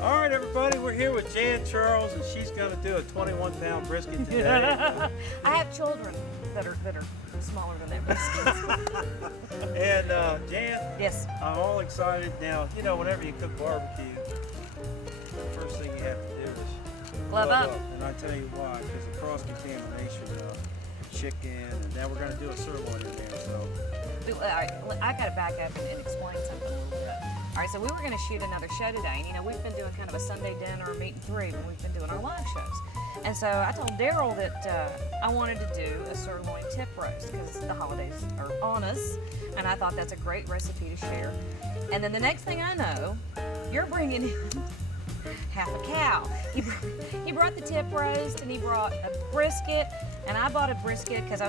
All right, everybody, we're here with Jan Charles, and she's going to do a 21-pound brisket today. I have children that are smaller than that brisket. And Jan, Yes. I'm all excited. Now, you know, whenever you cook barbecue, the first thing you have to do is Glove up. And I tell you why, because of cross-contamination of chicken, and now we're going to do a sirloin in there. So, All right, I got to back up and explain something a little bit. All right, so we were going to shoot another show today, and you know, we've been doing kind of a Sunday dinner, meet and three, when we've been doing our live shows. And so I told Daryl that I wanted to do a sirloin tip roast because the holidays are on us, and I thought that's a great recipe to share. And then the next thing I know, you're bringing in half a cow. He brought the tip roast, and he brought a brisket, and I bought a brisket because I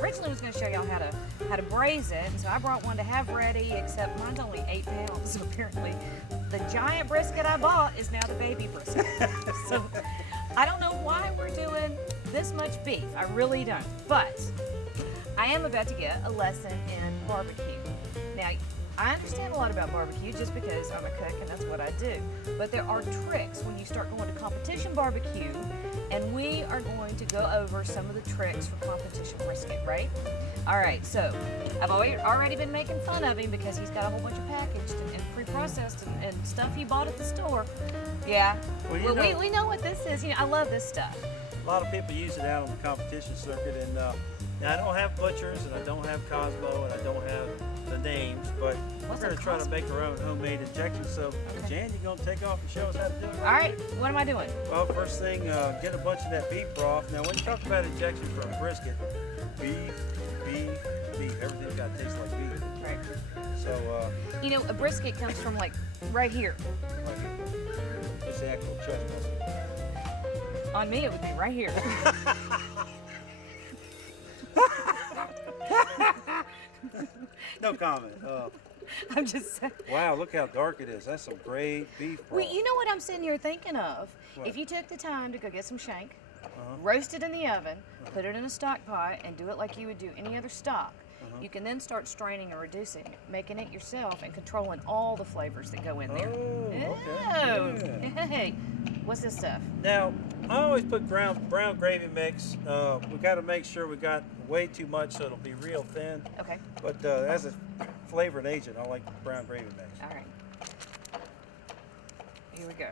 originally was going to show y'all how to braise it, and so I brought one to have ready, except mine's only 8 pounds, so apparently the giant brisket I bought is now the baby brisket. So I don't know why we're doing this much beef, I really don't, but I am about to get a lesson in barbecue. Now, I understand a lot about barbecue just because I'm a cook and that's what I do. But there are tricks when you start going to competition barbecue, and we are going to go over some of the tricks for competition brisket, right? All right, so I've already been making fun of him because he's got a whole bunch of packaged and pre-processed and stuff he bought at the store. Yeah, well, we know what this is. You know, I love this stuff. a lot of people use it out on the competition circuit, and now I don't have butchers, and I don't have Cosmo, and I don't have the names, but we're going to try to make our own homemade injection. So, Jan, you going to take off and show us how to do it? All right, what am I doing? Well, first thing, get a bunch of that beef broth. Now, when you talk about injection for a brisket, beef, everything's got to taste like beef. Right. So, You know, a brisket comes from like right here. like, it's the actual chest muscle. On me, it would be right here. No comment. I'm just saying. Wow, look how dark it is. That's some great beef broth. Well, you know what I'm sitting here thinking of? What? If you took the time to go get some shank, roast it in the oven, put it in a stock pot, and do it like you would do any other stock, you can then start straining and reducing it, making it yourself and controlling all the flavors that go in there. Oh, okay. Yeah. Hey, what's this stuff? Now, I always put brown gravy mix. We got to make sure we got way too much so it'll be real thin. Okay. But as a flavored agent, I like brown gravy mix. All right. Here we go.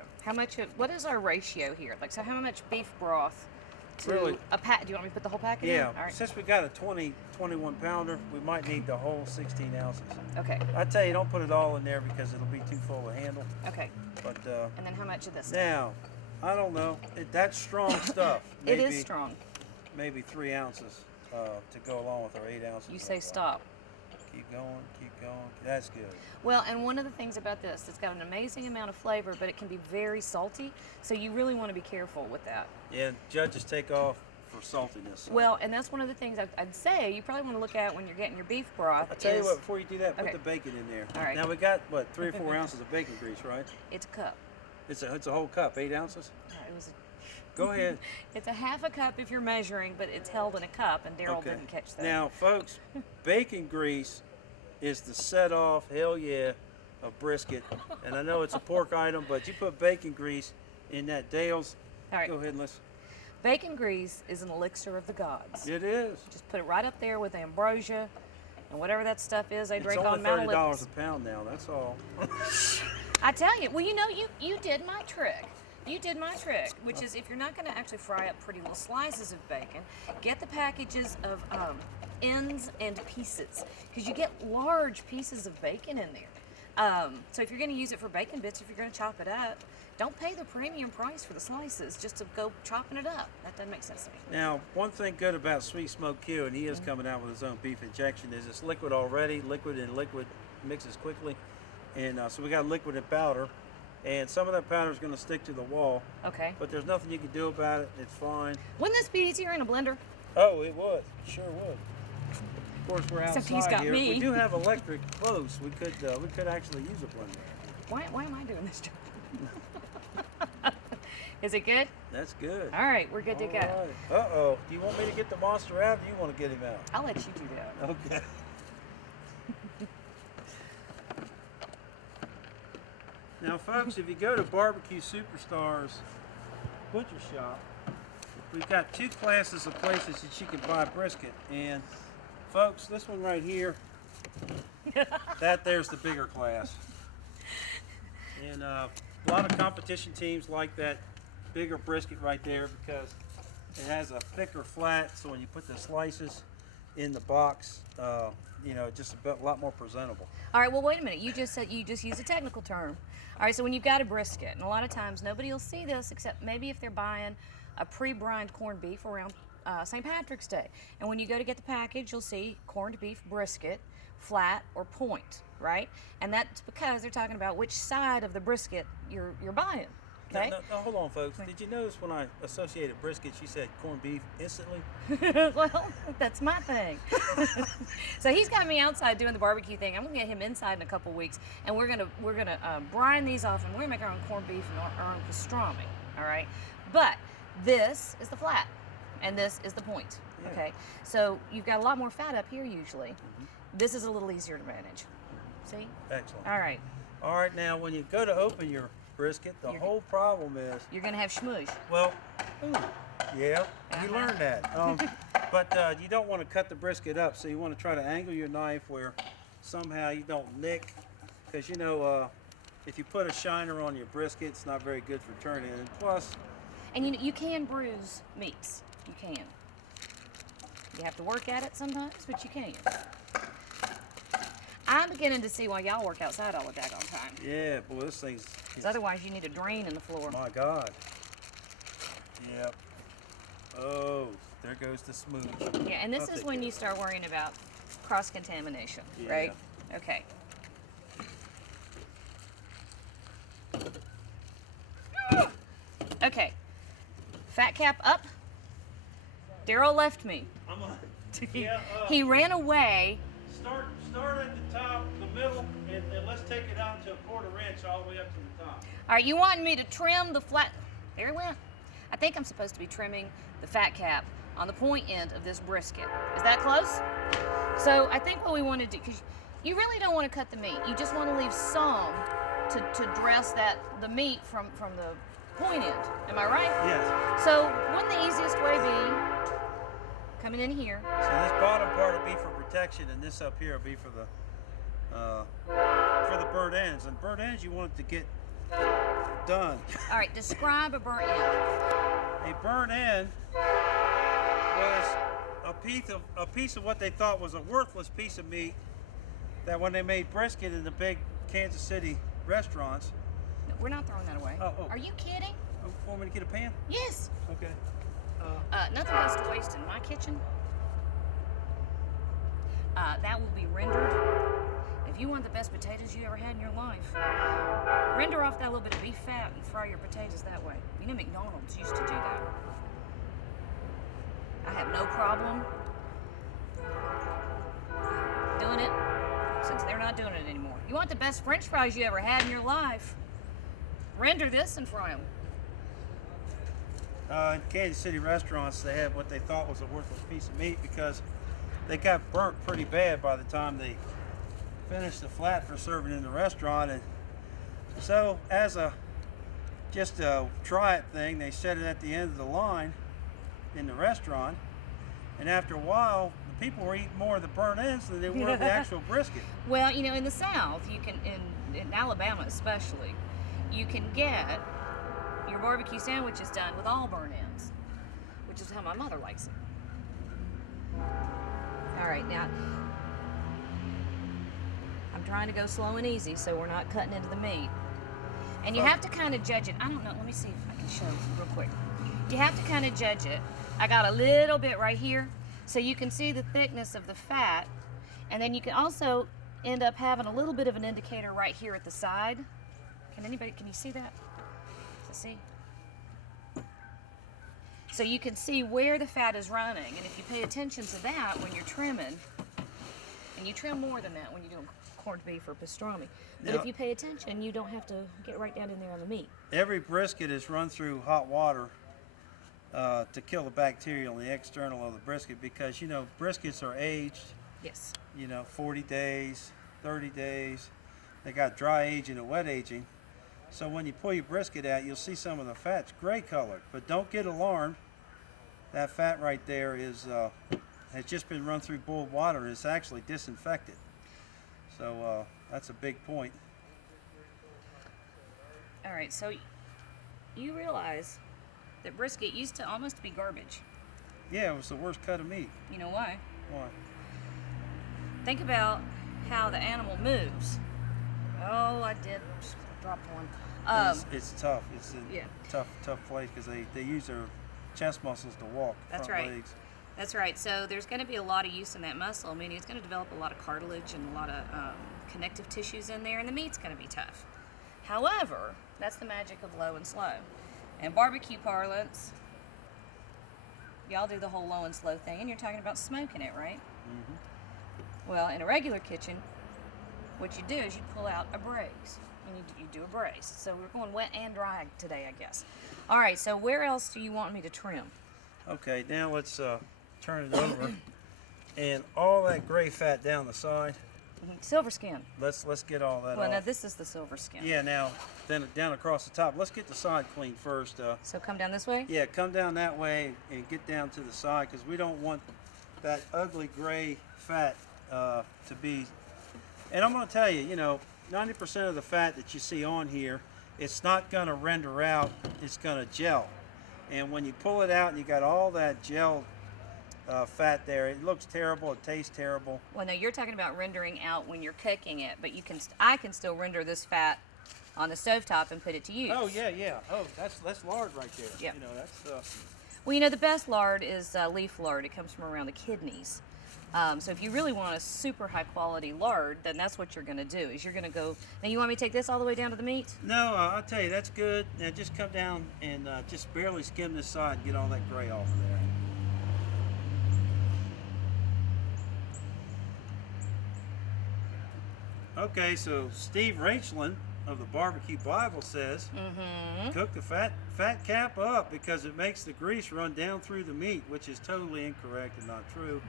What is our ratio here? Like, so how much beef broth to Really? a pack? Do you want me to put the whole pack in? Yeah, All right. since we got a 21 pounder, we might need the whole 16 ounces. Okay. I tell you, don't put it all in there because it'll be too full to handle. Okay. But And then how much of this? now, I don't know. That's strong stuff. It is strong. Maybe 3 ounces to go along with our 8 ounces. You say stop. Keep going, keep going. That's good. Well, and one of the things about this, it's got an amazing amount of flavor, but it can be very salty, so you really want to be careful with that. Yeah, judges take off for saltiness. Well, and that's one of the things I'd say you probably want to look at when you're getting your beef broth. I'll tell you what, before you do that, put Okay. the bacon in there. All right. Now we got, what, 3 or 4 ounces of bacon grease, right? It's a cup. It's a whole cup, 8 ounces? It was Go ahead. It's a half a cup if you're measuring, but it's held in a cup, and Daryl didn't catch that. Now, folks, bacon grease is the set-off, hell yeah, of brisket. And I know it's a pork item, but you put bacon grease in that Dale's. All right. Go ahead and let's. Bacon grease is an elixir of the gods. It is. Just put it right up there with ambrosia and whatever that stuff is they It's drink only on Mount $30 Olympus. a pound now, that's all. I tell you, well, you know, you did my trick. You did my trick, which is if you're not going to actually fry up pretty little slices of bacon, get the packages of ends and pieces, because you get large pieces of bacon in there. So if you're going to use it for bacon bits, if you're going to chop it up, don't pay the premium price for the slices just to go chopping it up. That doesn't make sense to me. Now, one thing good about Sweet Smoke Q, and he is coming out with his own beef injection, is it's liquid already. Liquid and liquid mixes quickly. And so we got liquid and powder. And some of that powder is going to stick to the wall. Okay. But there's nothing you can do about it. It's fine. Wouldn't this be easier in a blender? Oh, it would. Sure would. Of course, we're outside Except he's got here. me. We do have electric close. We could actually use a blender. Why am I doing this job? Is it good? That's good. All right, we're good to go. All right. Uh-oh. Do you want me to get the monster out, or do you want to get him out? I'll let you do that. Okay. Now, folks, if you go to Barbecue Superstars Butcher Shop, we've got 2 classes of places that you can buy brisket. And, folks, this one right here, that there's the bigger class. And a lot of competition teams like that bigger brisket right there because it has a thicker flat, so when you put the slices in the box, you know, just a lot more presentable. All right, well, wait a minute. You just said you just used a technical term. All right, so when you've got a brisket, and a lot of times nobody will see this except maybe if they're buying a pre-brined corned beef around St. Patrick's Day. And when you go to get the package, you'll see corned beef brisket, flat or point, right? And that's because they're talking about which side of the brisket you're buying. Okay? Now, hold on, folks. Did you notice when I associated brisket, she said corned beef instantly? Well, that's my thing. So he's got me outside doing the barbecue thing. I'm gonna get him inside in a couple weeks, and we're gonna brine these off, and we're gonna make our own corned beef and our own pastrami. All right, but this is the flat, and this is the point. Yeah. Okay, so you've got a lot more fat up here usually. Mm-hmm. This is a little easier to manage. See? Excellent. All right. All right, now when you go to open your brisket, the whole problem is... You're gonna have schmooze. Well, yeah, you learned that. But you don't want to cut the brisket up, so you want to try to angle your knife where somehow you don't nick, because you know, if you put a shiner on your brisket, it's not very good for turning. And plus... And you can bruise meats. You can. You have to work at it sometimes, but you can. I'm beginning to see why y'all work outside all the daggone time. Yeah, boy, this thing's... Because otherwise you need a drain in the floor. My God. Yep. Oh, there goes the smooth. Yeah, and this is when you start worrying about cross-contamination, right? Okay. Okay. Fat cap up. Daryl left me. He ran away. Start at the top, the middle, and let's take it out to a 1/4 inch all the way up to the top. All right, you want me to trim the flat? There it went. I think I'm supposed to be trimming the fat cap on the point end of this brisket. Is that close? So I think what we want to do, because you really don't want to cut the meat. You just want to leave some to dress the meat from the point end. Am I right? Yes. So wouldn't the easiest way be coming in here? So this bottom part will be for protection, and this up here will be for the burnt ends. And burnt ends, you want it to get done. All right, describe a burnt end. A burnt end was a piece of what they thought was a worthless piece of meat that when they made brisket in the big Kansas City restaurants. No, we're not throwing that away. Oh. Are you kidding? Want me to get a pan? Yes. Okay. Nothing goes to waste in my kitchen. That will be rendered. If you want the best potatoes you ever had in your life, render off that little bit of beef fat and fry your potatoes that way. You know McDonald's used to do that. I have no problem doing it since they're not doing it anymore. You want the best French fries you ever had in your life, render this and fry them. In Kansas City restaurants, they had what they thought was a worthless piece of meat because they got burnt pretty bad by the time they finished the flat for serving in the restaurant. And so as just a try it thing, they set it at the end of the line in the restaurant. And after a while, the people were eating more of the burnt ends than they were of the actual brisket. Well, you know, in the South, you can, in Alabama especially, you can get your barbecue sandwiches done with all burnt ends, which is how my mother likes them. All right, now, I'm trying to go slow and easy so we're not cutting into the meat. And you have to kind of judge it. I don't know, let me see if I can show you real quick. You have to kind of judge it. I got a little bit right here, so you can see the thickness of the fat, and then you can also end up having a little bit of an indicator right here at the side. Can you see that? See? So you can see where the fat is running, and if you pay attention to that when you're trimming, and you trim more than that when you're doing corned beef or pastrami, but if you pay attention, you don't have to get right down in there on the meat. Every brisket is run through hot water to kill the bacteria on the external of the brisket because, you know, briskets are aged, Yes. you know, 40 days, 30 days. They got dry aging and wet aging. So when you pull your brisket out, you'll see some of the fat's gray colored. But don't get alarmed. That fat right there is has just been run through boiled water and it's actually disinfected. So that's a big point. All right, so you realize that brisket used to almost be garbage. Yeah, it was the worst cut of meat. You know why? Why? Think about how the animal moves. Oh, I did drop one. It's tough. It's a tough place because they use their chest muscles to walk. That's front right. legs. That's right. So there's going to be a lot of use in that muscle, meaning it's going to develop a lot of cartilage and a lot of connective tissues in there, and the meat's going to be tough. However, that's the magic of low and slow. In barbecue parlance, y'all do the whole low and slow thing, and you're talking about smoking it, right? Mm-hmm. Well, in a regular kitchen, what you do is you pull out a braise. And you do a braise. So we're going wet and dry today, I guess. All right, so where else do you want me to trim? Okay, now let's turn it over. And all that gray fat down the side, Silver skin. let's get all that Well, off. now this is the silver skin. Yeah, now then down across the top. Let's get the side clean first. So come down this way? Yeah, come down that way and get down to the side because we don't want that ugly gray fat to be. And I'm going to tell you, 90% of the fat that you see on here, it's not going to render out. It's going to gel. And when you pull it out and you got all that gel fat there, it looks terrible. It tastes terrible. Well, no, you're talking about rendering out when you're cooking it, but I can still render this fat on the stovetop and put it to use. Oh yeah. Oh, that's lard right there. Yep. That's. Well, the best lard is leaf lard. It comes from around the kidneys. So if you really want a super high quality lard, then that's what you're going to do. Is you're going to go. Now you want me to take this all the way down to the meat? No, I'll tell you that's good. Now just come down and just barely skim this side and get all that gray off of there. Okay, so Steve Rachelin of the Barbecue Bible says, cook the fat cap up because it makes the grease run down through the meat, which is totally incorrect and not true.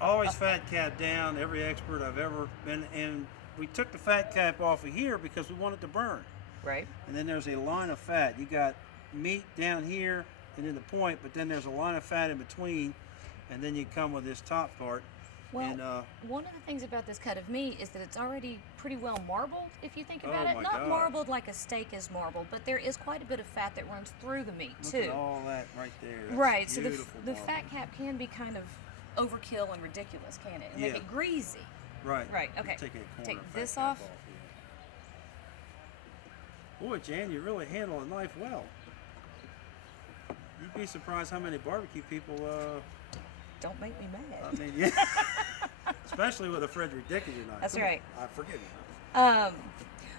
Always fat cap down, every expert I've ever been, and we took the fat cap off of here because we want it to burn. Right. And then there's a line of fat. You got meat down here and then the point, but then there's a line of fat in between, and then you come with this top part. Well, and, one of the things about this cut of meat is that it's already pretty well marbled, if you think about it. my Not God. marbled like a steak is marbled, but there is quite a bit of fat that runs through the meat, look too. at all that right there. That's Right, so the beautiful fat cap can be kind of overkill and ridiculous, can it? And make Yeah. it greasy. Right. Right, okay. Take, a corner Take of fat this cap off. Yeah. Boy, Jan, you really handle a knife well. You'd be surprised how many barbecue people. Don't make me mad. I mean, yeah. Especially with a Frederick Dickinson knife. That's Come on, right. I forgive you.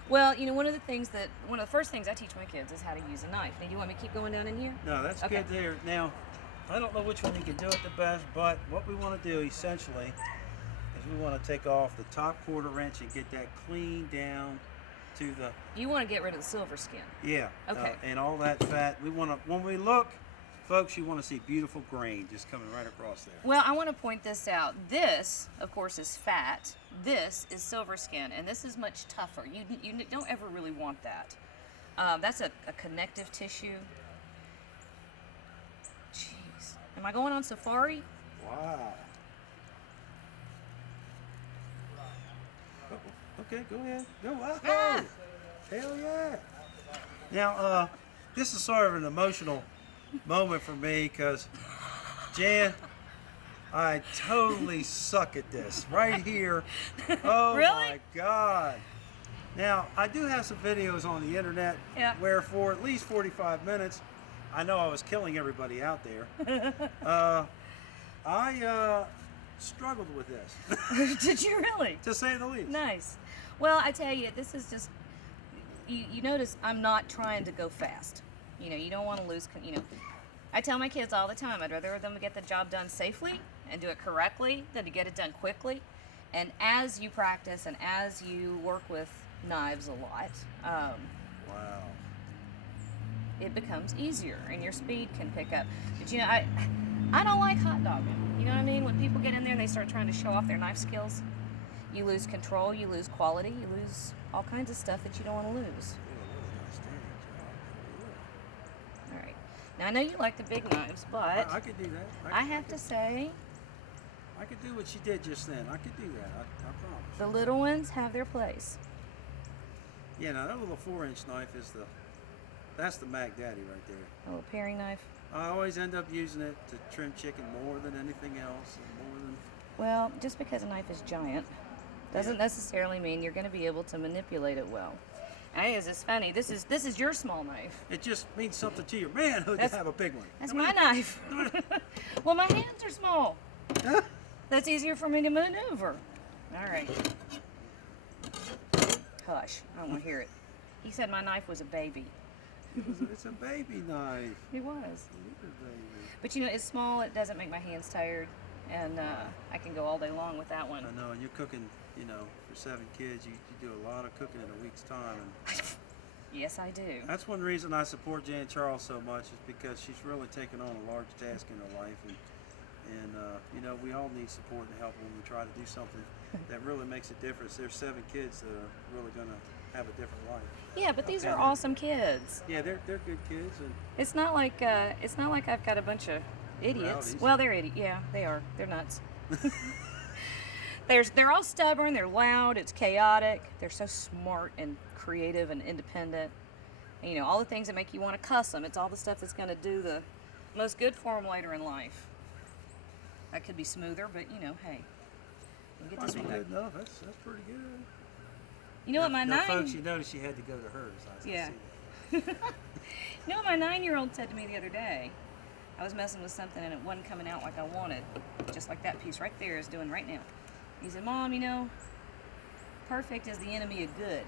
Well, one of the first things I teach my kids is how to use a knife. Now, you want me to keep going down in here? No, that's Okay. good there. Now, I don't know which one you can do it the best, but what we want to do essentially is we want to take off the top quarter wrench and get that clean down to the. You want to get rid of the silver skin. Yeah. Okay. And all that fat. We want to, when we look, folks, you want to see beautiful grain just coming right across there. Well, I want to point this out. This, of course, is fat. This is silver skin, and this is much tougher. You don't ever really want that. That's a connective tissue. Jeez. Am I going on safari? Wow. Okay, go ahead. Go up. Ah! Hell yeah. Now, this is sort of an emotional moment for me because, Jan, I totally suck at this right here. Oh Really? my God. Now, I do have some videos on the internet where for at least 45 minutes, I know I was killing everybody out there. I struggled with this, Did you really? to say the least. Nice. Well, I tell you, this is just, you notice I'm not trying to go fast. You don't want to lose, I tell my kids all the time, I'd rather them get the job done safely and do it correctly than to get it done quickly. And as you practice and as you work with knives a lot, Wow. it becomes easier and your speed can pick up. But I don't like hot dogging. You know what I mean? When people get in there and they start trying to show off their knife skills, you lose control, you lose quality, you lose all kinds of stuff that you don't want to lose. Now I know you like the big knives, but I could do that. I have to say I could do what she did just then. I could do that. I promise. the little ones have their place. Yeah, now that little 4-inch knife is that's the Mac Daddy right there. A little paring knife. I always end up using it to trim chicken more than anything else, and more than. Well, just because a knife is giant doesn't necessarily mean you're going to be able to manipulate it well. And it's funny. This is your small knife. It just means something to your manhood to have a big one. That's my knife. Well, my hands are small. Huh? That's easier for me to maneuver. All right. Hush. I don't want to hear it. He said my knife was a baby. It's a baby knife. It was. It's a baby. But you know, it's small. It doesn't make my hands tired. And I can go all day long with that one. I know, and you're cooking, for 7 kids, you do a lot of cooking in a week's time. And Yes, I do. that's one reason I support Jan Charles so much, is because she's really taken on a large task in her life. And we all need support and help when we try to do something that really makes a difference. There's 7 kids that are really going to have a different life. Yeah, but these are awesome kids. Yeah, they're good kids. And It's not like I've got a bunch of idiots. Rowdies. Well, they're idiots. Yeah, they are. They're nuts. They're all stubborn. They're loud. It's chaotic. They're so smart and creative and independent. And, all the things that make you want to cuss them. It's all the stuff that's going to do the most good for them later in life. That could be smoother, but hey, you get this might one. be good enough. That's pretty good. You know what my Now, folks, you noticed you had to go to hers. I Yeah. see that. You know what my 9-year-old said to me the other day? I was messing with something and it wasn't coming out like I wanted, just like that piece right there is doing right now. He said, Mom, perfect is the enemy of good.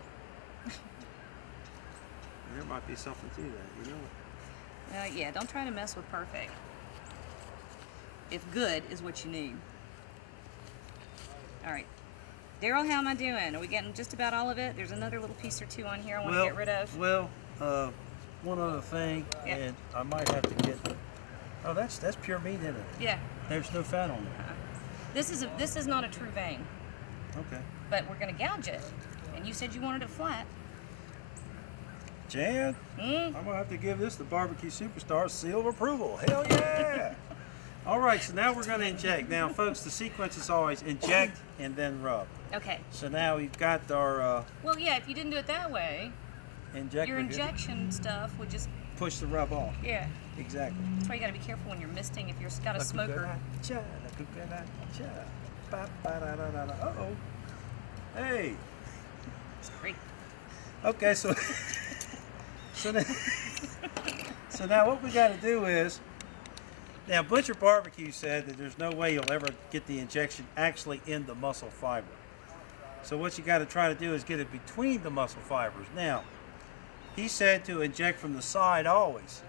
There might be something to that, Yeah, don't try to mess with perfect. If good is what you need. All right. Daryl, how am I doing? Are we getting just about all of it? There's another little piece or two on here I want to get rid of. Well, one other thing, Yeah. and I might have to get. Oh, that's pure meat in it. Yeah. There's no fat on it. This is not a true vein, Okay. but we're going to gouge it. And you said you wanted it flat. Jan, I'm gonna have to give this the Barbecue Superstar seal of approval. Hell yeah! All right, so now we're gonna inject. Now, folks, the sequence is always inject and then rub. Okay. So now we've got our Well, yeah, if you didn't do it that way, injector. your here. injection stuff would just, Push the rub off. yeah. Exactly. That's why you got to be careful when you're misting if you've got a smoker. Uh-oh. Hey. Sorry. Okay, so so now what we got to do is, now Butcher Barbecue said that there's no way you'll ever get the injection actually in the muscle fiber. So what you got to try to do is get it between the muscle fibers. Now, he said to inject from the side always,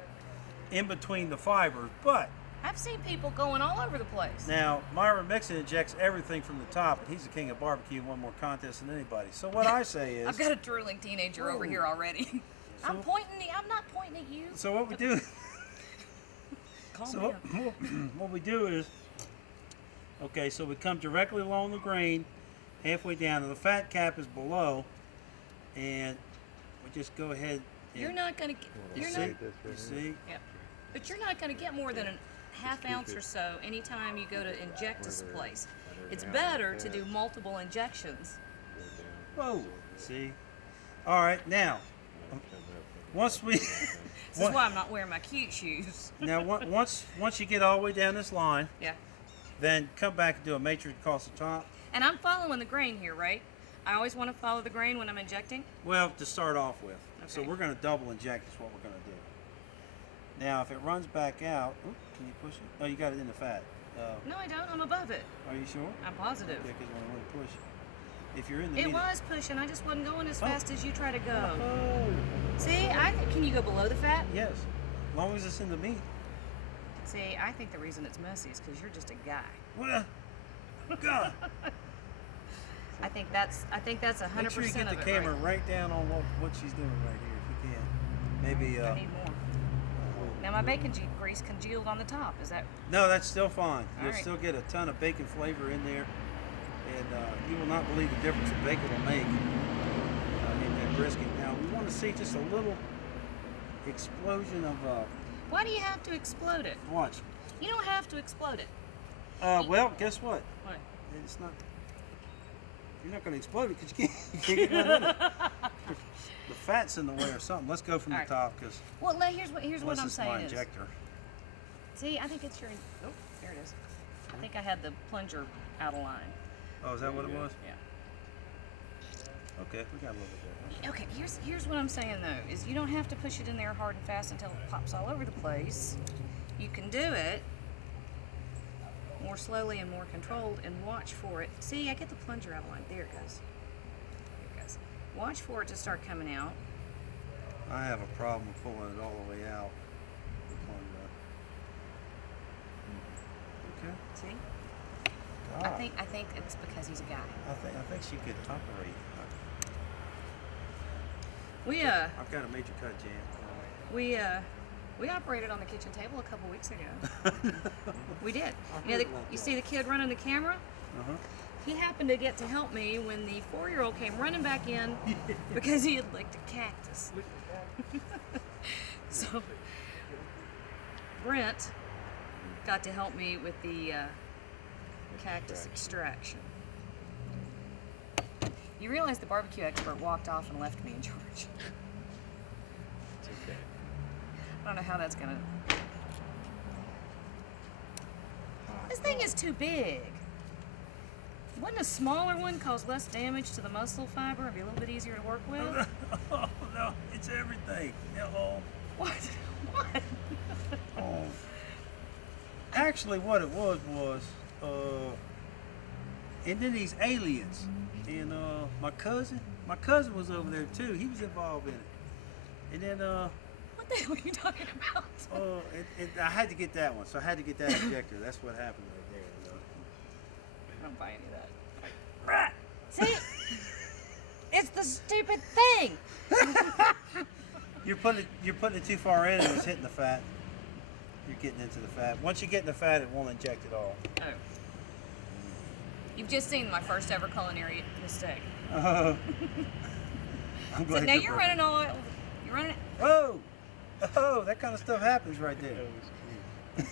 in between the fibers, but I've seen people going all over the place. now Myron Mixon injects everything from the top, and he's the king of barbecue and won more contests than anybody. So what I say is, I've got a drooling teenager over here already. I'm not pointing at you. so what we do. Calm So down. what we do is, okay, so we come directly along the grain, halfway down, and the fat cap is below, and we just go ahead. And, You're not gonna get. You You're see? not. You see? Yeah. But you're not gonna get more than a half ounce or so anytime you go to inject this place. It's better to do multiple injections. Whoa. See? All right, now, once we. This is why I'm not wearing my cute shoes. Now, once you get all the way down this line, Yeah. then come back and do a matrix across the top. And I'm following the grain here, right? I always want to follow the grain when I'm injecting. Well, to start off with. So Okay. we're going to double inject is what we're going to do. Now, if it runs back out, oop, can you push it? Oh, you got it in the fat. No, I don't. I'm above it. Are you sure? I'm positive. Yeah, because when we push, if you're in the It meat, was pushing. I just wasn't going as fast as you try to go. Oh, See, can you go below the fat? yes. As long as it's in the meat. See, I think the reason it's messy is because you're just a guy. What a God. I think that's 100% Make sure you get of the it, camera right? right down on what she's doing right here, if you can. Maybe. I need more. Now my bacon grease congealed on the top. Is that? No, that's still fine. All You'll right. still get a ton of bacon flavor in there, and you will not believe the difference that bacon will make in that brisket. Now we want to see just a little explosion of Why do you have to explode it? Watch. You don't have to explode it. Well, guess what? What? It's not. You're not going to explode it because you can't get none in it. The fat's in the way or something. Let's go from All the right. top because Well, here's what I'm this is my saying is. injector. See, I think it's your. Oh, there it is. I think I had the plunger out of line. Oh, is that what it was? Yeah. Okay, we got a little bit there. Okay, here's what I'm saying though, is you don't have to push it in there hard and fast until it pops all over the place. You can do it more slowly and more controlled and watch for it. See, I get the plunger out of line. There it goes. There it goes. Watch for it to start coming out. I have a problem pulling it all the way out. The plunger. Okay. See? God. I think it's because he's a guy. I think she could operate. I've got a major cut, Jan. We operated on the kitchen table a couple weeks ago. We did. You see the kid running the camera? Uh-huh. He happened to get to help me when the 4-year-old came running back in because he had licked a cactus. So Brent got to help me with the cactus extraction. You realize the barbecue expert walked off and left me in charge. It's okay. I don't know how that's gonna. This thing is too big. Wouldn't a smaller one cause less damage to the muscle fiber and be a little bit easier to work with? Oh, no, it's everything. What? What? Oh. Actually, what it was, and then these aliens, and my cousin was over there too. He was involved in it, and then What the hell are you talking about? I had to get that one, so I had to get that injector. That's what happened right there. I don't buy any of that. Right. See? It's the stupid thing. You're putting it too far in, and it's hitting the fat. You're getting into the fat. Once you get in the fat, it won't inject at all. Oh. You've just seen my first ever culinary mistake. I'm So glad now you're you're broken. running all. You're running. Oh, that kind of stuff happens right there. That was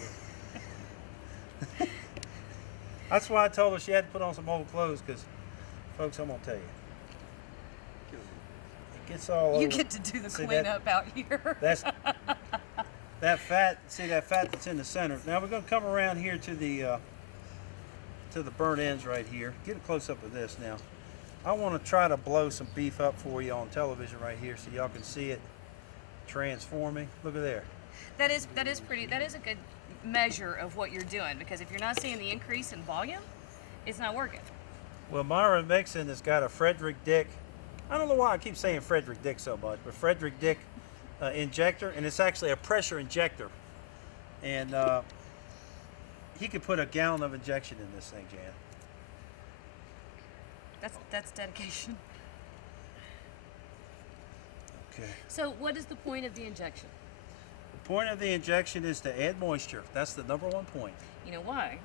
cute. That's why I told her she had to put on some old clothes, because, folks, I'm gonna tell you, it gets all over. You get to do the See, cleanup out here. That's that fat. See that fat that's in the center. Now we're gonna come around here to the burnt ends right here. Get a close up of this now. I want to try to blow some beef up for you on television right here, so y'all can see it transforming. Look at there. That is pretty. That is a good measure of what you're doing, because if you're not seeing the increase in volume, it's not working. Well, Myra Mixon has got a Frederick Dick. I don't know why I keep saying Frederick Dick so much, but Frederick Dick injector, and it's actually a pressure injector. And he could put a gallon of injection in this thing, Jan. That's dedication. Okay. So what is the point of the injection? The point of the injection is to add moisture. That's the number one point. You know why?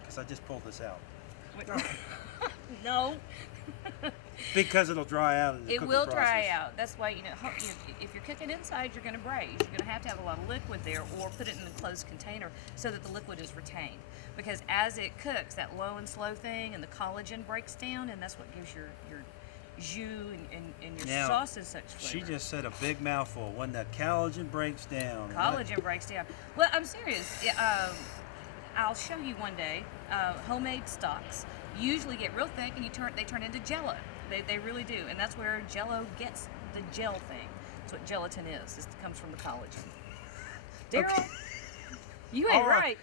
Because I just pulled this out. No. Because it'll dry out in the It cooking will process. dry out. That's why, if you're cooking inside, you're going to braise. You're going to have a lot of liquid there, or put it in a closed container so that the liquid is retained. Because as it cooks, that low and slow thing, and the collagen breaks down, and that's what gives your jus and your Now, sauces such flavor. She just said a big mouthful. When that collagen breaks down. Collagen breaks down. Well, I'm serious. I'll show you one day. Homemade stocks usually get real thick, and they turn into Jello. They really do, and that's where Jello gets the gel thing. That's what gelatin is. It comes from the collagen. Daryl, Okay. you ain't All right.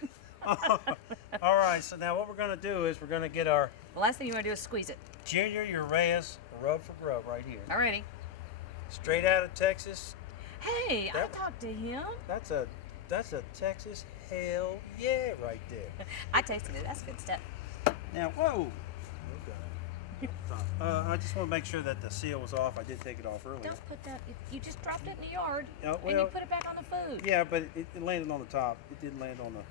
right. All right, so now what we're going to do is we're going to get our The last thing you want to do is squeeze it. Junior Urea's Rub for Grub right here. Alrighty. Straight out of Texas. Hey, I That- talked to him. That's a Texas hell yeah right there. I tasted it. That's good stuff. Now, whoa. I just want to make sure that the seal was off. I did take it off earlier. Don't put that. You just dropped it in the yard, Oh, and you well- put it back on the food. Yeah, but it landed on the top. It didn't land on where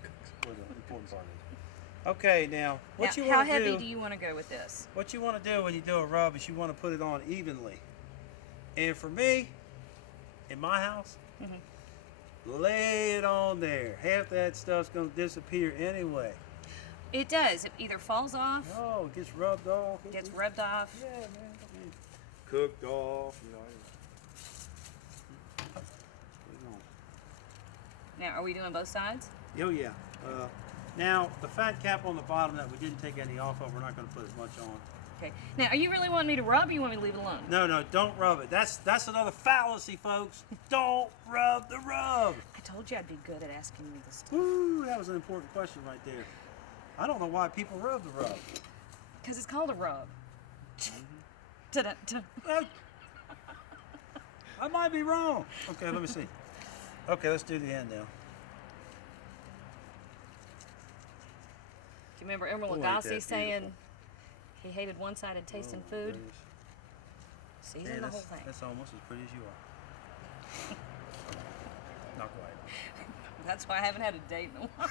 the important part is. Okay, now what Now, you how want to heavy do? do you want to go with this? What you want to do when you do a rub is you want to put it on evenly. And for me, in my house, lay it on there. Half that stuff's gonna disappear anyway. It does. It either falls off, Oh, it gets rubbed off. gets rubbed off. Yeah, man. Cooked off, you know. Now, are we doing both sides? Oh yeah. Now the fat cap on the bottom that we didn't take any off of, we're not going to put as much on. Okay. Now, are you really wanting me to rub, or you want me to leave it alone? No, don't rub it. That's another fallacy, folks. Don't rub the rub. I told you I'd be good at asking you this stuff. Woo, that was an important question right there. I don't know why people rub the rub. Because it's called a rub. Ta-da-ta. I might be wrong. Okay, let me see. Okay, let's do the end now. Do you remember Emerald Oh, ain't Lagasse that saying beautiful. he hated one side and tasting Oh, food? goodness. Season Man, the whole that's, thing. that's almost as pretty as you are. Not quite. That's why I haven't had a date in a while.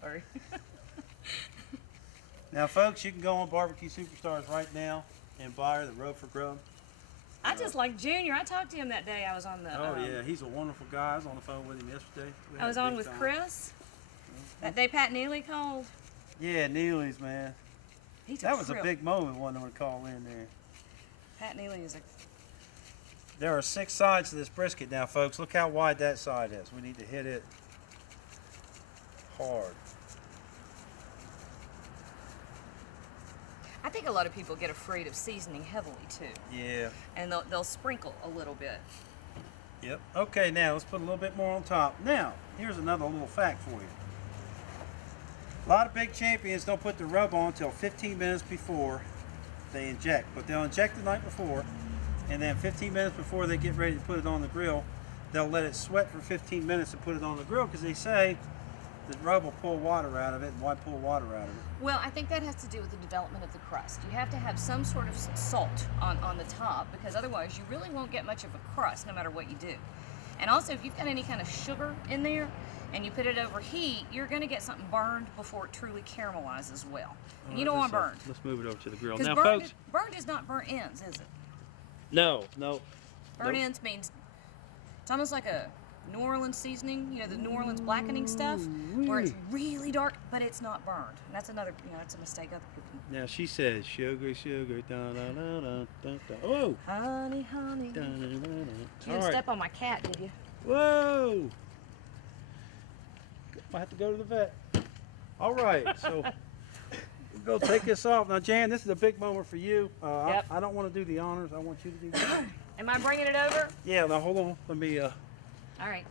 Sorry. Now, folks, you can go on Barbecue Superstars right now and buy her the Rub for Grub. I just like Junior. I talked to him that day. I was on the. Oh yeah, he's a wonderful guy. I was on the phone with him yesterday. We I had was a on big with time. Chris. That day Pat Neely called. Yeah, Neely's, man. He's That was a trip. big moment, wanting to call in there. Pat Neely is a. There are 6 sides to this brisket now, folks. Look how wide that side is. We need to hit it hard. I think a lot of people get afraid of seasoning heavily too, Yeah. and they'll sprinkle a little bit. Yep. Okay, now let's put a little bit more on top. Now, here's another little fact for you. A lot of big champions don't put the rub on until 15 minutes before they inject, but they'll inject the night before, and then 15 minutes before they get ready to put it on the grill, they'll let it sweat for 15 minutes and put it on the grill because they say the rub will pull water out of it. And why pull water out of it? Well, I think that has to do with the development of the crust. You have to have some sort of salt on the top because otherwise you really won't get much of a crust no matter what you do. And also, if you've got any kind of sugar in there and you put it over heat, you're going to get something burned before it truly caramelizes well. And you don't want burned. Let's move it over to the grill. Because Now, burned, folks. burned is not burnt ends, is it? No. Burnt Nope. ends means it's almost like a New Orleans seasoning, you know, the New Orleans blackening stuff, where it's really dark, but it's not burned. And that's another, that's a mistake other people. Now she says sugar, da da da da da da. Oh. Honey, honey. Da, da, da, da. You All didn't right. step on my cat, did you? Whoa! I have to go to the vet. All right, so we'll go take this off. Now, Jan, this is a big moment for you. Yep. I don't want to do the honors. I want you to do the Am I bringing it over? Yeah, now hold on. Let me, All right.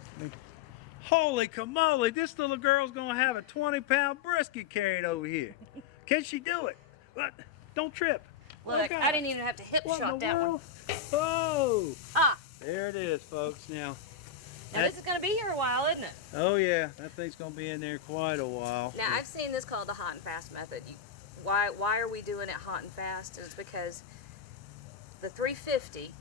Holy camole, this little girl's going to have a 20-pound brisket carried over here. Can she do it? What? Don't trip. Look, Oh, God. I didn't even have to hip What in shot the that one. world? Oh! Ah, There it is, folks. Now this is going to be here a while, isn't it? oh yeah, that thing's gonna be in there quite a while. Now, I've seen this called the hot and fast method. Why are we doing it hot and fast? It's because the 350,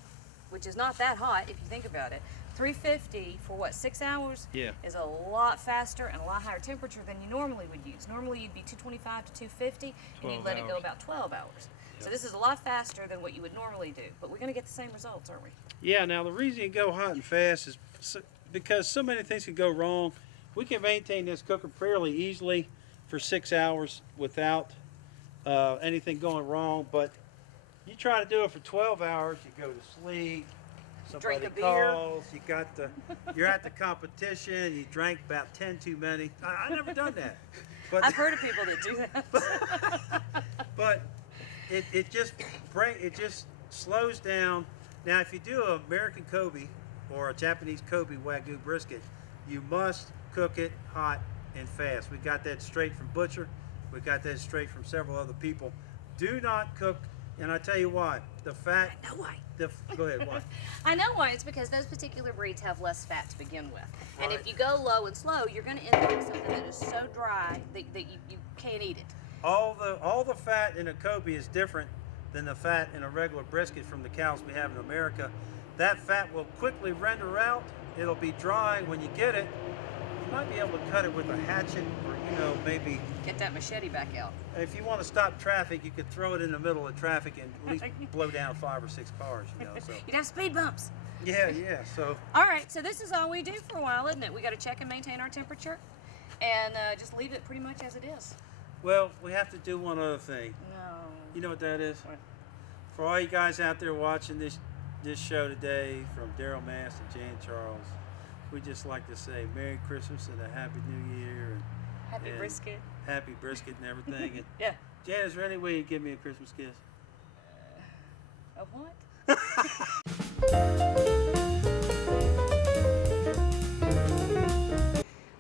which is not that hot if you think about it, 350 for what, 6 hours? Yeah. Is a lot faster and a lot higher temperature than you normally would use. Normally you'd be 225 to 250 and 12 you'd let it go hours. about 12 hours. So Yep. this is a lot faster than what you would normally do, but we're going to get the same results, aren't we? Yeah. Now the reason you go hot and fast is because so many things can go wrong. We can maintain this cooker fairly easily for 6 hours without anything going wrong. But you try to do it for 12 hours, you go to sleep. Somebody Drink a beer. calls. You're at the competition. You drank about 10 too many. I never done that. But I've heard of people that do that. but it just slows down. Now, if you do an American Kobe or a Japanese Kobe Wagyu brisket, you must cook it hot and fast. We got that straight from Butcher. We got that straight from several other people. Do not cook, and I tell you why. The fat. I know why. Go ahead. Why? I know why. It's because those particular breeds have less fat to begin with. And Right. if you go low and slow, you're going to end up with something that is so dry that you can't eat it. All the fat in a Kobe is different than the fat in a regular brisket from the cows we have in America. That fat will quickly render out. It'll be dry when you get it. might be able to cut it with a hatchet, or maybe Get that machete back out. if you want to stop traffic, you could throw it in the middle of traffic and at least blow down 5 or 6 cars. So You'd have speed bumps. yeah. So All right, so this is all we do for a while, isn't it? We got to check and maintain our temperature, and just leave it pretty much as it is. well, we have to do one other thing. No. You know what that is? What? For all you guys out there watching this show today, from Daryl Mass and Jan Charles, we just like to say Merry Christmas and a Happy New Year and Happy and brisket. Happy brisket and everything. And Yeah. Jan, is there any way you give me a Christmas kiss? Of what?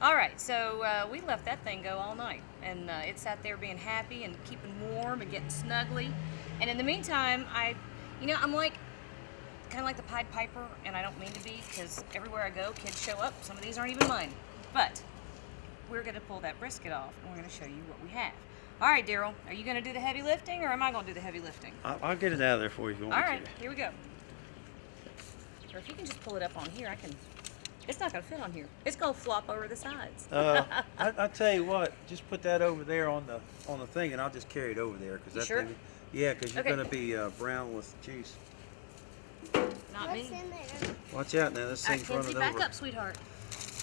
All right, so we left that thing go all night, and it sat there being happy and keeping warm and getting snuggly. And in the meantime, I'm like kind of like the Pied Piper, and I don't mean to be, because everywhere I go, kids show up. Some of these aren't even mine, but we're gonna pull that brisket off, and we're gonna show you what we have. All right, Daryl, are you gonna do the heavy lifting, or am I gonna do the heavy lifting? I'll get it out of there for you if you want All me right, here we go. Or if you can just pull it up on here, I can. It's not gonna fit on here. It's gonna flop over the sides. to. I'll tell you what, just put that over there on the thing, and I'll just carry it over there, because You that sure? thing, yeah, because you're Okay. gonna be brown with juice. Not me. Watch out now, this All right, thing's running Kenzie, back over. up, sweetheart.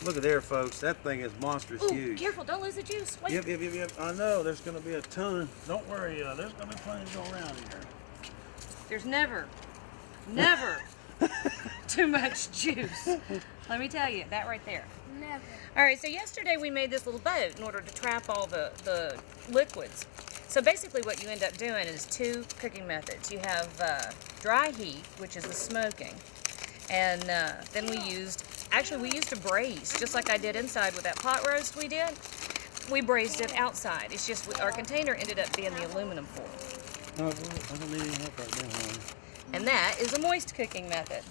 Look at there, folks. That thing is monstrous Ooh, huge. careful! Don't lose the juice. Wait. Yep. I know. There's going to be a ton. Don't worry. There's going to be plenty to go around here. There's never too much juice. Let me tell you, that right there. Never. All right, so yesterday we made this little boat in order to trap all the liquids. So basically what you end up doing is 2 cooking methods. You have dry heat, which is the smoking, and then we used a braise, just like I did inside with that pot roast we did. We braised it outside. It's just our container ended up being the aluminum foil. No, I don't need any help right now, honey. And that is a moist cooking method.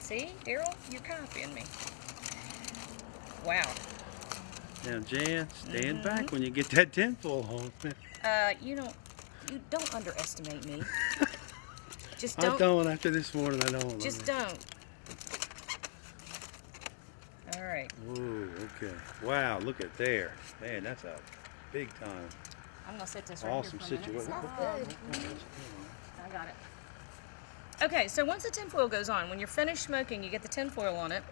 See, Daryl, you're copying me. Wow. Now, Jan, stand back when you get that tin full on. You don't underestimate me. Just I don't. don't. After this morning, I don't. Just don't. All right. Whoa, okay. Wow, look at there. Man, that's a big time. I'm gonna set this right Awesome here for a minute. situation. I got it. Okay, so once the tinfoil goes on, when you're finished smoking, you get the tinfoil on it,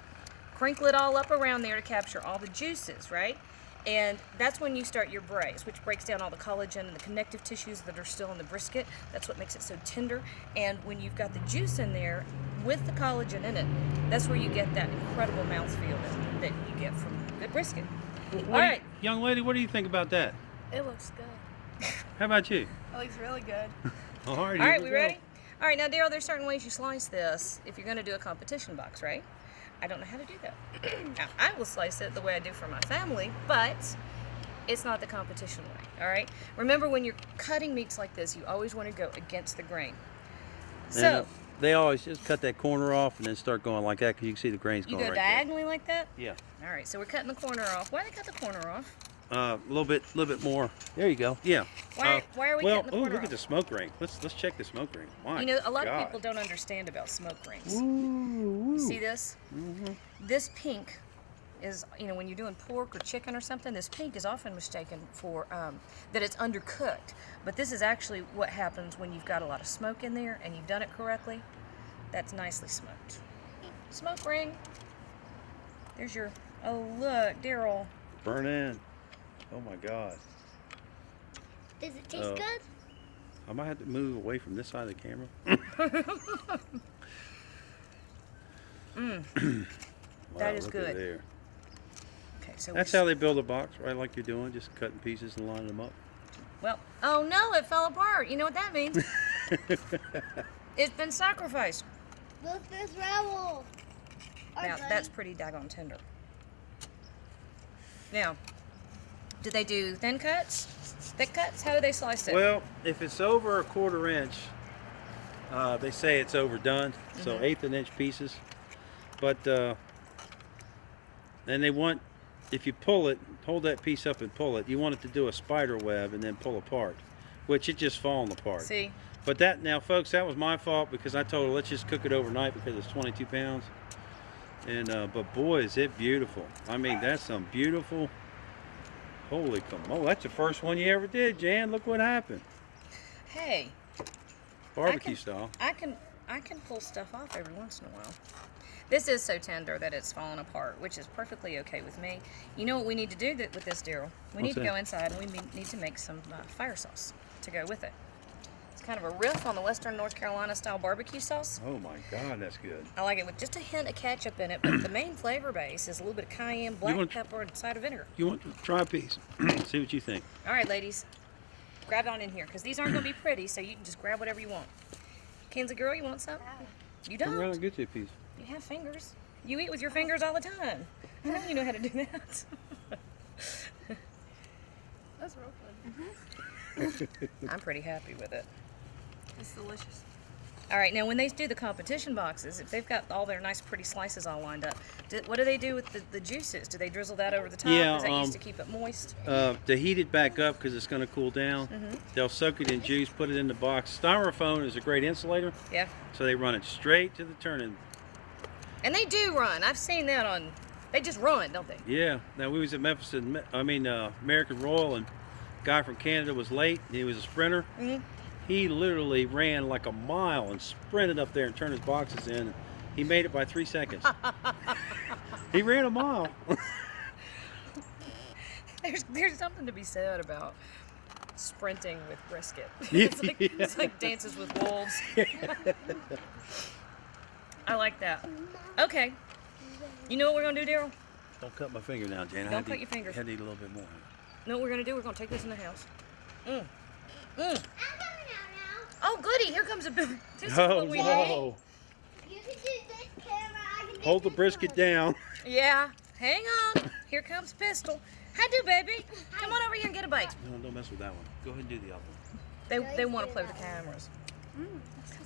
crinkle it all up around there to capture all the juices, right? And that's when you start your braise, which breaks down all the collagen and the connective tissues that are still in the brisket. That's what makes it so tender. And when you've got the juice in there with the collagen in it, that's where you get that incredible mouthfeel that you get from good brisket. All right. Young lady, what do you think about that? It looks good. How about you? It looks really good. All right, All right, we ready? All right, now Daryl, there's certain ways you slice this if you're going to do a competition box, right? I don't know how to do that. Now, I will slice it the way I do for my family, but it's not the competition way, all right? Remember, when you're cutting meats like this, you always want to go against the grain. So, they always just cut that corner off and then start going like that, because you can see the grains you going go right diagonally like that? there. All right, so we're cutting the corner off. Why do they cut the corner off? Yeah. A little bit more. There you go. Yeah. Why are we well, cutting the corner look off? at the smoke ring. Let's check the smoke ring. My You know, a lot of God. people don't understand about smoke rings. Ooh, See this? This pink is, when you're doing pork or chicken or something, this pink is often mistaken for that it's undercooked. But this is actually what happens when you've got a lot of smoke in there and you've done it correctly. That's nicely smoked. Smoke ring. There's your, oh look, Daryl. burn in. Oh my God. Does it taste Oh. good? I might have to move away from this side of the camera. That is look at good. there. Okay, so That's how they build a box, right? Like you're doing, just cutting pieces and lining them up. Well, oh no, it fell apart. You know what that means? It's been sacrificed. Look, there's rubble. Now, that's pretty daggone tender. Now, do they do thin cuts? Thick cuts? How do they slice it? Well, if it's over a 1/4 inch, they say it's overdone. So 1/8 inch pieces. But then they want, if you pull it, hold that piece up and pull it, you want it to do a spider web and then pull apart, which it just falling apart. See? But that, now folks, that was my fault, because I told her let's just cook it overnight because it's 22 pounds. And but boy, is it beautiful. I mean, that's some beautiful. Holy come! Oh, that's the first one you ever did, Jan. Look what happened. Hey, Barbecue style. I can pull stuff off every once in a while. This is so tender that it's falling apart, which is perfectly okay with me. You know what we need to do with this, Daryl? We need to go inside and we need to make some fire sauce to go with it. It's kind of a riff on the Western North Carolina style barbecue sauce. Oh my God, that's good. I like it with just a hint of ketchup in it, but the main flavor base is a little bit of cayenne, black pepper, and cider vinegar. You want to try a piece? See what you think. All right, ladies, grab on in here because these aren't going to be pretty, so you can just grab whatever you want. Kenzie girl, you want some? You Come around don't. and get you a piece. You have fingers. You eat with your fingers all the time. I know you know how to do that. That's real good. I'm pretty happy with it. It's delicious. All right, now when they do the competition boxes, if they've got all their nice pretty slices all lined up, what do they do with the juices? Do they drizzle that over the top? Yeah, Is that used to keep it moist? To heat it back up because it's going to cool down, they'll soak it in juice, put it in the box. Styrofoam is a great insulator, Yeah. so they run it straight to the turning. And they do run. I've seen that on, they just run, don't they? Yeah. Now we was at Memphis, American Royal, and a guy from Canada was late. He was a sprinter. Mhm. He literally ran like a mile and sprinted up there and turned his boxes in. He made it by 3 seconds. He ran a mile. There's something to be said about sprinting with brisket. Yeah. It's like dances with wolves. I like that. Okay. You know what we're gonna do, Daryl? Don't cut my finger now, Jan. Don't cut your fingers. I had to eat a little bit more. You know what we're gonna do? We're gonna take this in the house. Oh, goody! Here comes a big. This is Oh what we need. no! You can do this camera. I can do Hold the this brisket one. down. Yeah. Hang on. Here comes Pistol. How do, baby? Come on over here and get a bite. No, don't mess with that one. Go ahead and do the other one. They want to play with the cameras.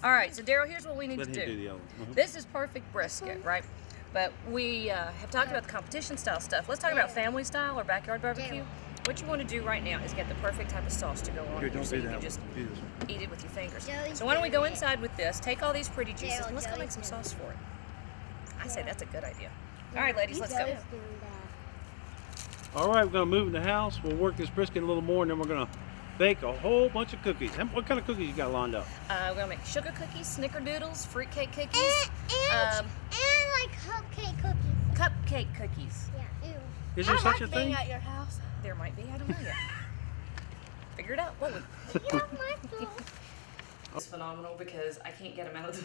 All right. So Daryl, here's what we need Let to him do. do the other one. This is perfect brisket, right? But we have talked about the competition style stuff. Let's talk about family style or backyard barbecue. What you want to do right now is get the perfect type of sauce to go on Here, here don't so do you that can one. just Do this one. eat it with your fingers. Joey's So why don't we go doing it. inside with this, take all these pretty juices, Joey, and let's go make Joey's some doing sauce for it. I say that's a good idea. All right, ladies, let's go. Joey's doing that. All right, we're gonna move in the house. We'll work this brisket a little more, and then we're gonna bake a whole bunch of cookies. What kind of cookies you got lined up? We're gonna make sugar cookies, snickerdoodles, fruitcake cookies, And like cupcake cookies. cupcake cookies. Yeah. Ew. Is there such a being thing? at your house. There might be, I don't know yet. Figure it out, won't we? You have my phone. It's phenomenal because I can't get them out of the,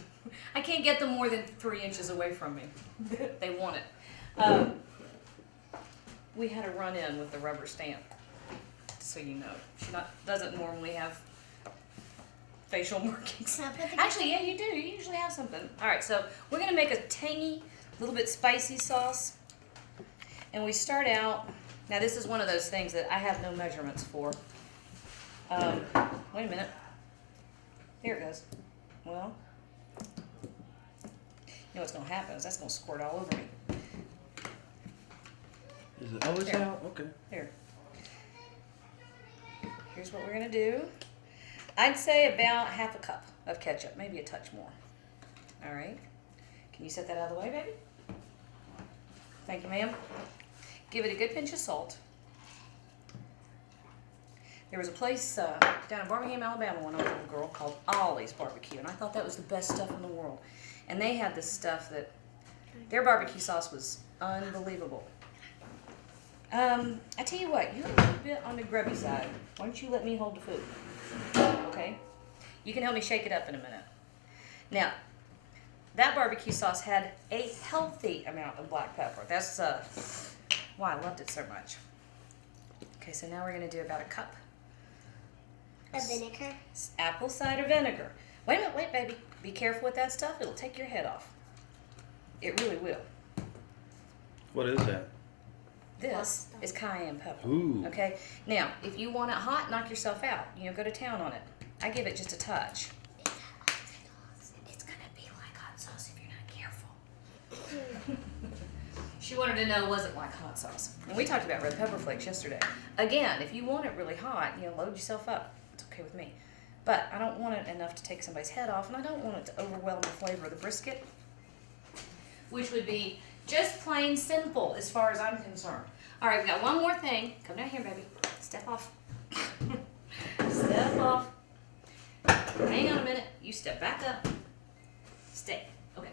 I can't get them more than 3 inches away from me. They want it. We had a run-in with the rubber stamp, so you know. She doesn't normally have facial markings. Can I put the- Actually, yeah, you do. You usually have something. All right, so we're gonna make a tangy, little bit spicy sauce, and we start out. Now this is one of those things that I have no measurements for. Wait a minute. Here it goes. Well, you know what's gonna happen is that's gonna squirt all over me. Is it? Oh, it's Here. out. Okay. Here. Here's what we're gonna do. I'd say about half a cup of ketchup, maybe a touch more. All right. Can you set that out of the way, baby? Thank you, ma'am. Give it a good pinch of salt. There was a place down in Birmingham, Alabama, when I was a little girl, called Ollie's Barbecue, and I thought that was the best stuff in the world. And they had this stuff that their barbecue sauce was unbelievable. I tell you what, you're a little bit on the grubby side. Why don't you let me hold the food? Okay? You can help me shake it up in a minute. Now, that barbecue sauce had a healthy amount of black pepper. That's why I loved it so much. Okay, so now we're gonna do about a cup. A vinegar. Apple cider vinegar. Wait a minute, wait, baby. Be careful with that stuff. It'll take your head off. It really will. What is that? This is cayenne pepper. Ooh. Okay. Now, if you want it hot, knock yourself out. You know, go to town on it. I give it just a touch. It's gonna be like hot sauce if you're not careful. She wanted to know, was it like hot sauce? And we talked about red pepper flakes yesterday. Again, if you want it really hot, you know, load yourself up. It's okay with me. But I don't want it enough to take somebody's head off, and I don't want it to overwhelm the flavor of the brisket, which would be Just plain simple as far as I'm concerned. All right, we got one more thing. Come down here, baby. Step off. Step off. Hang on a minute. You step back up. Stay. Okay.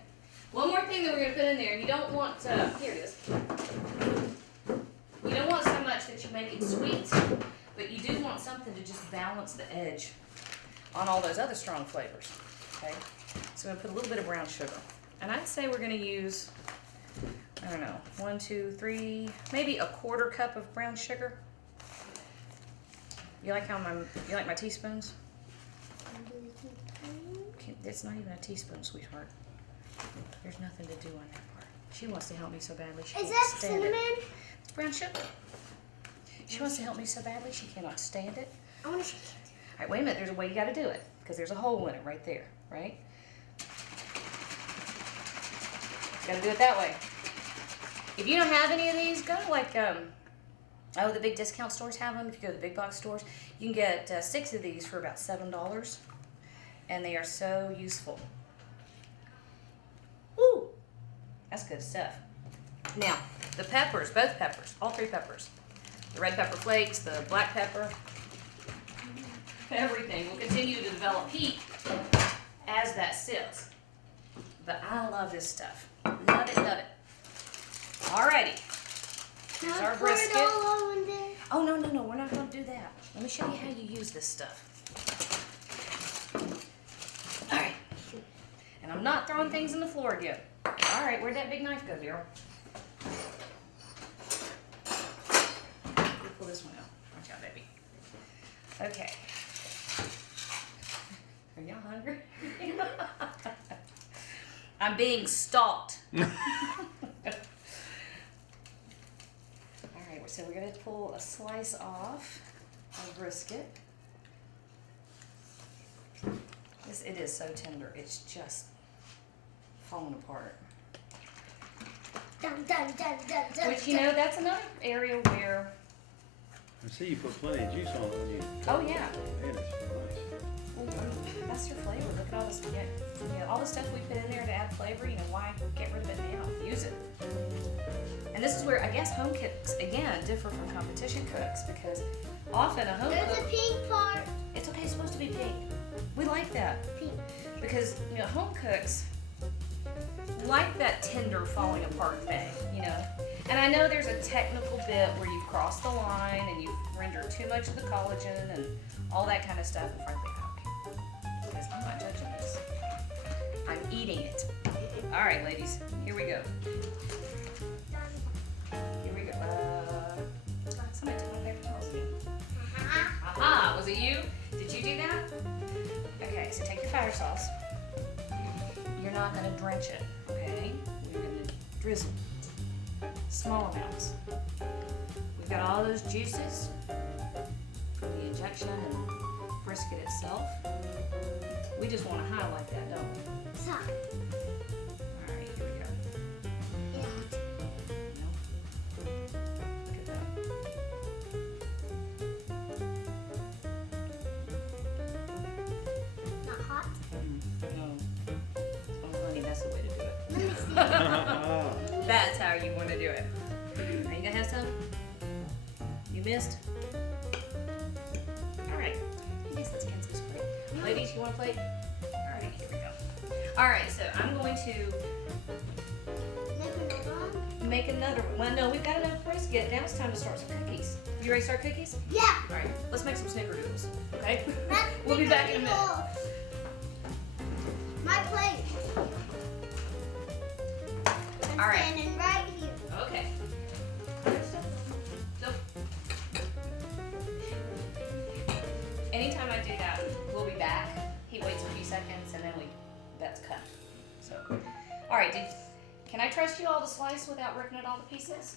One more thing that we're going to put in there. You don't want, here it is. You don't want so much that you make it sweet, but you do want something to just balance the edge on all those other strong flavors. Okay? So I'm going to put a little bit of brown sugar. And I'd say we're going to use, I don't know, 1, 2, 3, maybe a 1/4 cup of brown sugar. You like my teaspoons? It's not even a teaspoon, sweetheart. There's nothing to do on that part. She wants to help me so badly. She Is can't that stand cinnamon? it. It's brown sugar. She wants to help me so badly. She cannot stand it. I want to shake All right, wait a minute. There's a way you got to do it because there's a hole in it right there, right? You got to do it that way. If you don't have any of these, go to like the big discount stores have them. If you go to the big box stores, you can get 6 of these for about $7. And they are so useful. Woo! That's good stuff. Now, the peppers, both peppers, all 3 peppers. The red pepper flakes, the black pepper, everything will continue to develop heat as that sits. But I love this stuff. Love it, love it. Alrighty. Here's our brisket. all over there. Oh, no, we're not going to do that. Let me show you how you use this stuff. All right. And I'm not throwing things in the floor again. All right, where'd that big knife go, Daryl? Pull this one out. Watch out, baby. Okay. Are y'all hungry? I'm being stalked. All right, so we're going to pull a slice off of brisket. It is so tender. It's just falling apart. Dun, dun, dun, dun, dun, Which, you know, that's another area where, I see you put plenty of juice on it when you. oh yeah, Man, it's nice. well, that's your flavor. Look at all this, all the stuff we put in there to add flavor. You know, why get rid of it now? Use it. And this is where I guess home cooks again differ from competition cooks because often a home There's a cook, pink part. it's okay, it's supposed to be pink. We like that. Pink. Because, you know, home cooks like that tender falling apart thing, you know. And I know there's a technical bit where you've crossed the line and you've rendered too much of the collagen and all that kind of stuff. And frankly, I don't care. Because I'm not judging this. I'm eating it. All right, ladies, here we go. Here we go. Somebody took my paper towels again. Aha, was it you? Did you do that? Okay, so take your fire sauce. You're not going to drench it, okay? We're going to drizzle. Small amounts. We've got all those juices from the injection and brisket itself. We just want to highlight that, don't we? Stop. All right, here we go. Nope. Look at that. Not hot. No. Oh, honey, that's the way to do it. Let me see. That's how you want to do it. Are you gonna have some? You missed? Alright. I guess that's against this plate. Ladies, you want a plate? Alright, here we go. Alright, so I'm going to make another one. Well, no, we've got enough brisket. Now it's time to start some cookies. You ready to start cookies? Yeah. Alright, let's make some snickerdoodles. Okay? That's We'll be back in a minute. My plate. I'm All right. standing right here. Okay. So, anytime I do that, we'll be back. He waits a few seconds and then that's cut. So, all right, can I trust you all to slice without ripping it all to pieces?